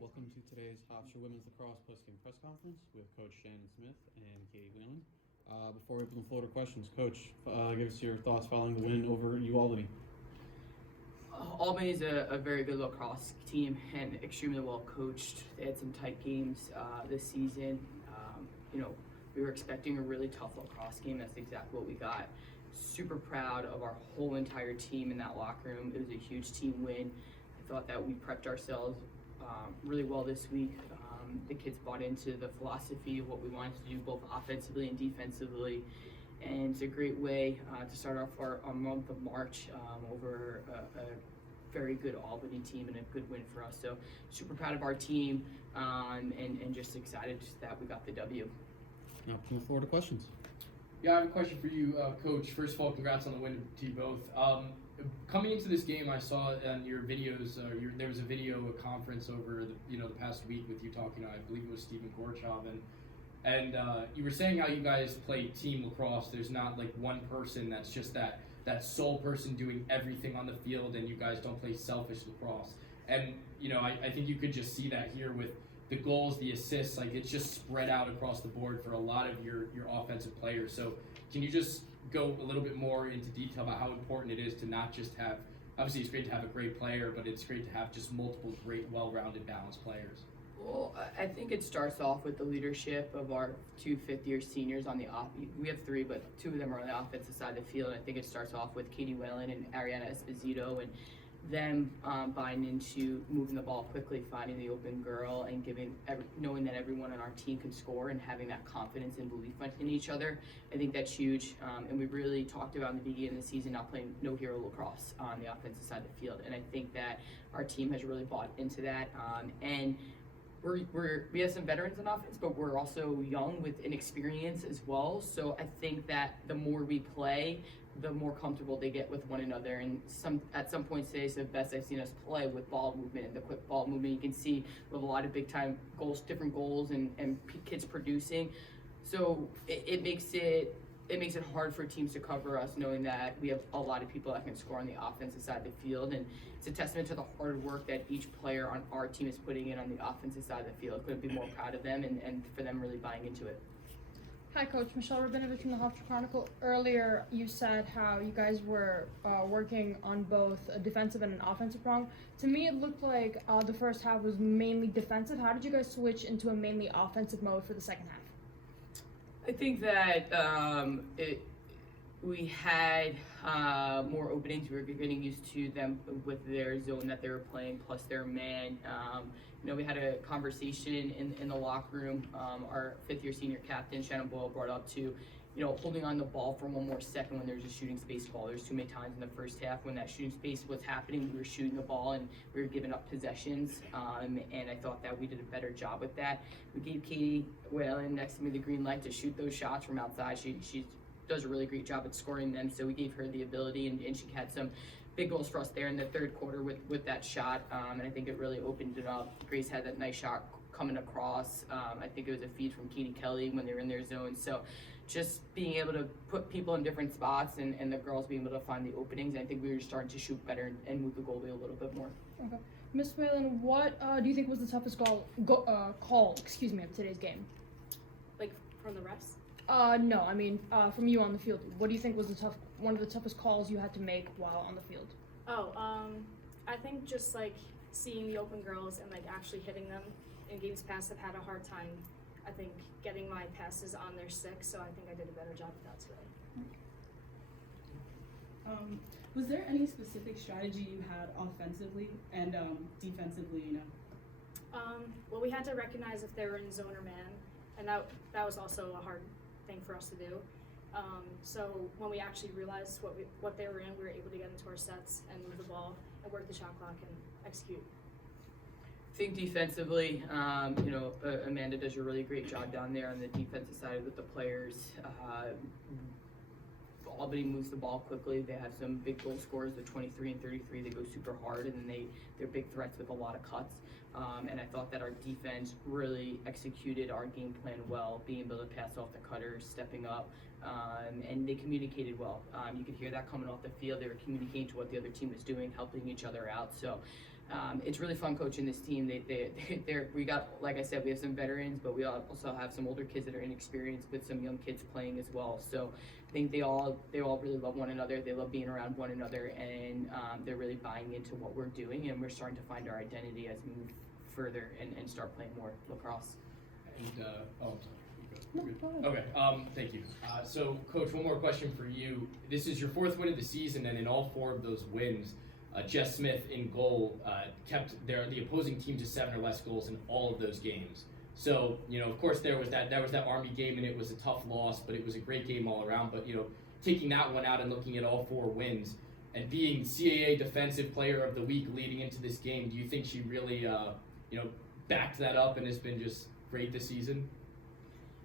welcome to today's Hofstra Women's Lacrosse Postgame press conference with Coach Shannon Smith and Katie Whelan. Before we open the floor to questions, Coach, give us your thoughts following the win over UAlbany. Albany is a very good lacrosse team and extremely well coached. They had some tight games this season. We were expecting a really tough lacrosse game. That's exactly what we got. Super proud of our whole entire team in that locker room. It was a huge team win. I thought that we prepped ourselves really well this week. The kids bought into the philosophy of what we wanted to do both offensively and defensively. And it's a great way to start off our month of March over a very good Albany team and a good win for us. So super proud of our team and just excited that we got the W. Now open the floor to questions. Yeah, I have a question for you, Coach. First of all, congrats on the win to you both. Coming into this game, I saw on your videos, there was a video, a conference over the past week with you talking to, I believe it was Stephen Gorchov, and you were saying how you guys play team lacrosse. There's not like one person that's just that sole person doing everything on the field, and you guys don't play selfish lacrosse. And I think you could just see that here with the goals, the assists, like it's just spread out across the board for a lot of your offensive players. So can you just go a little bit more into detail about how important it is to not just have, obviously it's great to have a great player, but it's great to have just multiple great, well-rounded, balanced players? Well, I think it starts off with the leadership of our two fifth-year seniors on the we have three, but two of them are on the offensive side of the field. I think it starts off with Katie Whelan and Ariana Esposito and them buying into moving the ball quickly, finding the open girl, and knowing that everyone on our team can score and having that confidence and belief in each other. I think that's huge. And we really talked about in the beginning of the season not playing no hero lacrosse on the offensive side of the field. And I think that our team has really bought into that. And we have some veterans in offense, but we're also young with inexperience as well. So I think that the more we play, the more comfortable they get with one another. And at some points today, it's the best I've seen us play with ball movement and the quick ball movement. You can see we have a lot of big time goals, different goals, and kids producing. So it makes it hard for teams to cover us, knowing that we have a lot of people that can score on the offensive side of the field. And it's a testament to the hard work that each player on our team is putting in on the offensive side of the field. Couldn't be more proud of them and for them really buying into it. Hi, Coach. Michelle Rabinovich from the Hofstra Chronicle. Earlier, you said how you guys were working on both a defensive and an offensive prong. To me, it looked like the first half was mainly defensive. How did you guys switch into a mainly offensive mode for the second half? I think that we had more openings. We were getting used to them with their zone that they were playing, plus their man. We had a conversation in the locker room. Our fifth-year senior captain, Shannon Boyle, brought up to, holding on the ball for one more second when there's a shooting space call. There's too many times in the first half when that shooting space was happening, we were shooting the ball and we were giving up possessions. And I thought that we did a better job with that. We gave Katie Whelan next to me the green light to shoot those shots from outside. She does a really great job at scoring them, so we gave her the ability, and she had some big goals for us there in the third quarter with that shot, and I think it really opened it up. Grace had that nice shot coming across. I think it was a feed from Katie Kelly when they were in their zone. So just being able to put people in different spots and the girls being able to find the openings, I think we were starting to shoot better and move the goalie a little bit more. Okay. Ms. Whelan, what do you think was the toughest call of today's game? Like from the refs? No, I mean from you on the field. What do you think was one of the toughest calls you had to make while on the field? I think just like seeing the open girls and like actually hitting them in games past. I've had a hard time, I think, getting my passes on their stick, so I think I did a better job of that today. Was there any specific strategy you had offensively and defensively, Well, we had to recognize if they were in zone or man, and that was also a hard thing for us to do. So when we actually realized what they were in, we were able to get into our sets and move the ball and work the shot clock and execute. I think defensively, Amanda does a really great job down there on the defensive side with the players. Albany moves the ball quickly. They have some big goal scorers, the 23 and 33. They go super hard, and then they're big threats with a lot of cuts. And I thought that our defense really executed our game plan well, being able to pass off the cutters, stepping up, and they communicated well. You could hear that coming off the field. They were communicating to what the other team was doing, helping each other out. So It's really fun coaching this team. We got, like I said, we have some veterans, but we also have some older kids that are inexperienced with some young kids playing as well. So I think they all really love one another. They love being around one another, and they're really buying into what we're doing, and we're starting to find our identity as we move further and start playing more lacrosse. And oh, I'm sorry. No, Good. go ahead. Okay. Thank you. So, Coach, one more question for you. This is your 4th win of the season, and in all 4 of those wins, Jess Smith in goal kept the opposing team to 7 or less goals in all of those games. So, of course, there was that Army game, and it was a tough loss, but it was a great game all around. But taking that one out and looking at all 4 wins, and being CAA Defensive Player of the Week leading into this game, do you think she really, backed that up and has been just great this season?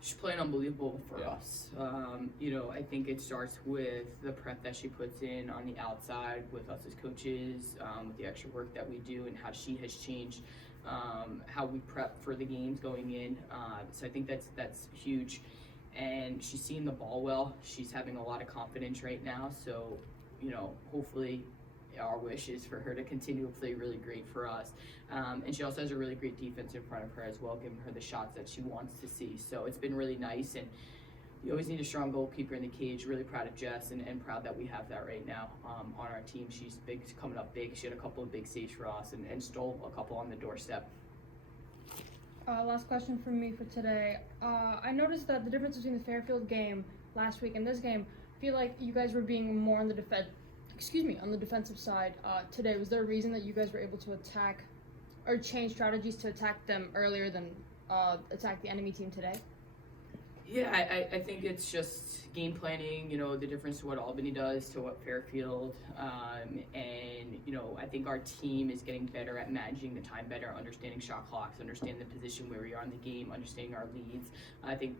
She's playing unbelievable for Yeah. us. I think it starts with the prep that she puts in on the outside with us as coaches, with the extra work that we do, and how she has changed how we prep for the games going in. So I think that's huge. And she's seeing the ball well. She's having a lot of confidence right now. So, hopefully our wish is for her to continue to play really great for us. And she also has a really great defense in front of her as well, giving her the shots that she wants to see. So it's been really nice, and you always need a strong goalkeeper in the cage. Really proud of Jess, and proud that we have that right now on our team. She's big, coming up big. She had a couple of big saves for us and stole a couple on the doorstep. Last question from me for today. I noticed that the difference between the Fairfield game last week and this game, I feel like you guys were being more on the defensive side today. Was there a reason that you guys were able to attack or change strategies to attack them earlier than attack the enemy team today? Yeah, I think it's just game planning, the difference to what Albany does to what Fairfield, and, I think our team is getting better at managing the time better, understanding shot clocks, understanding the position where we are in the game, understanding our leads. I think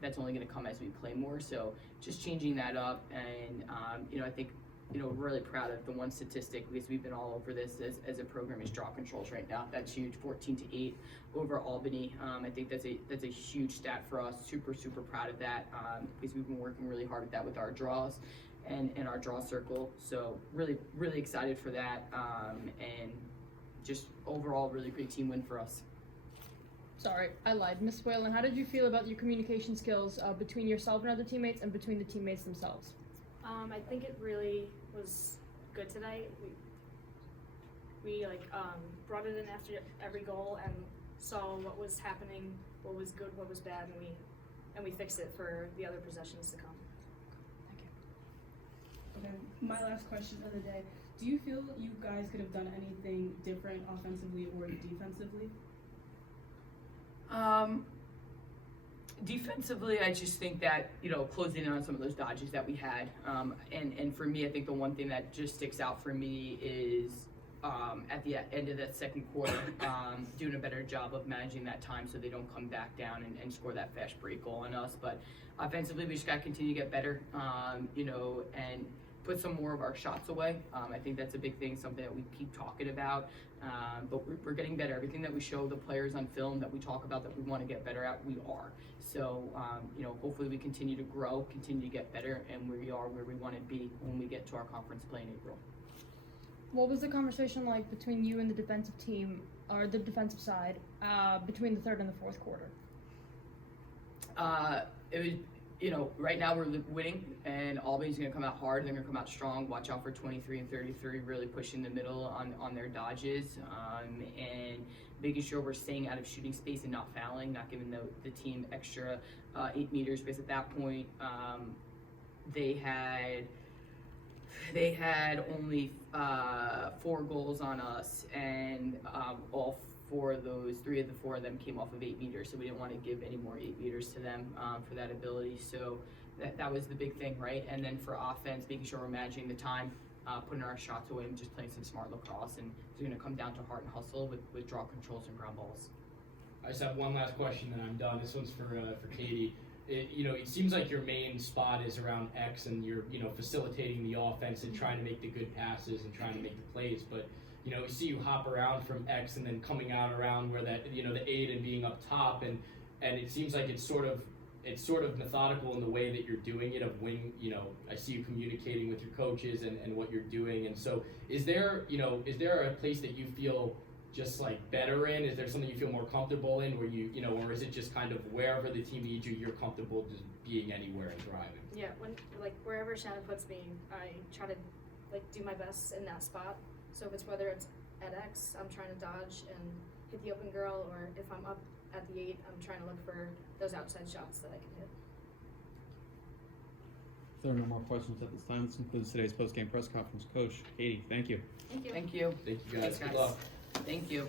that's only going to come as we play more, so just changing that up, and, I think really proud of the one statistic, because we've been all over this as a program, is draw controls right now. That's huge, 14-8 over Albany. I think that's a huge stat for us. Super proud of that, because we've been working really hard at that with our draws and our draw circle. So really excited for that, and just overall really great team win for us. Sorry, I lied. Miss Whalen, how did you feel about your communication skills between yourself and other teammates and between the teammates themselves? I think it really was good today. We brought it in after every goal and saw what was happening, what was good, what was bad, and we fixed it for the other possessions to come. Okay, my last question of the day. Do you feel you guys could have done anything different offensively or defensively? Defensively, I just think that, closing in on some of those dodges that we had. And for me, I think the one thing that just sticks out for me is at the end of that second quarter, doing a better job of managing that time so they don't come back down and score that fast break goal on us. But offensively, we just got to continue to get better, and put some more of our shots away. I think that's a big thing, something that we keep talking about. But we're getting better. Everything that we show the players on film that we talk about that we want to get better at, we are. So, hopefully we continue to grow, continue to get better, and we are where we want to be when we get to our conference play in April. What was the conversation like between you and the defensive team, or the defensive side, between the third and the fourth quarter? It was, right now we're winning, and Albany's going to come out hard. They're going to come out strong. Watch out for 23 and 33, really pushing the middle on their dodges, and making sure we're staying out of shooting space and not fouling, not giving the team extra 8 meters, because at that point they had only 4 goals on us, and all 4 of those, 3 of the 4 of them came off of 8 meters, so we didn't want to give any more 8 meters to them for that ability. So that was the big thing, right? And then for offense, making sure we're managing the time, putting our shots away, and just playing some smart lacrosse. And it's going to come down to heart and hustle with draw controls and ground balls. I just have one last question, and I'm done. This one's for Katie. It seems like your main spot is around X, and you're facilitating the offense and trying to make the good passes and trying to make the plays. But we see you hop around from X and then coming out around where that the 8 and being up top, and it seems like it's sort of it's sort of methodical in the way that you're doing it, of when, I see you communicating with your coaches and what you're doing. And so is there a place that you feel just like better in? Is there something you feel more comfortable in, where or is it just kind of wherever the team needs you, you're comfortable just being anywhere and driving? Yeah, wherever Shannon puts me, I try to do my best in that spot. So whether it's at X, I'm trying to dodge and hit the open girl, or if I'm up at the 8, I'm trying to look for those outside shots that I can hit. If there are no more questions at this time, this concludes today's post-game press conference. Coach, Katie, thank you. Thank you. Thank you. Thank you guys. Thanks, Good guys. luck. Thank you.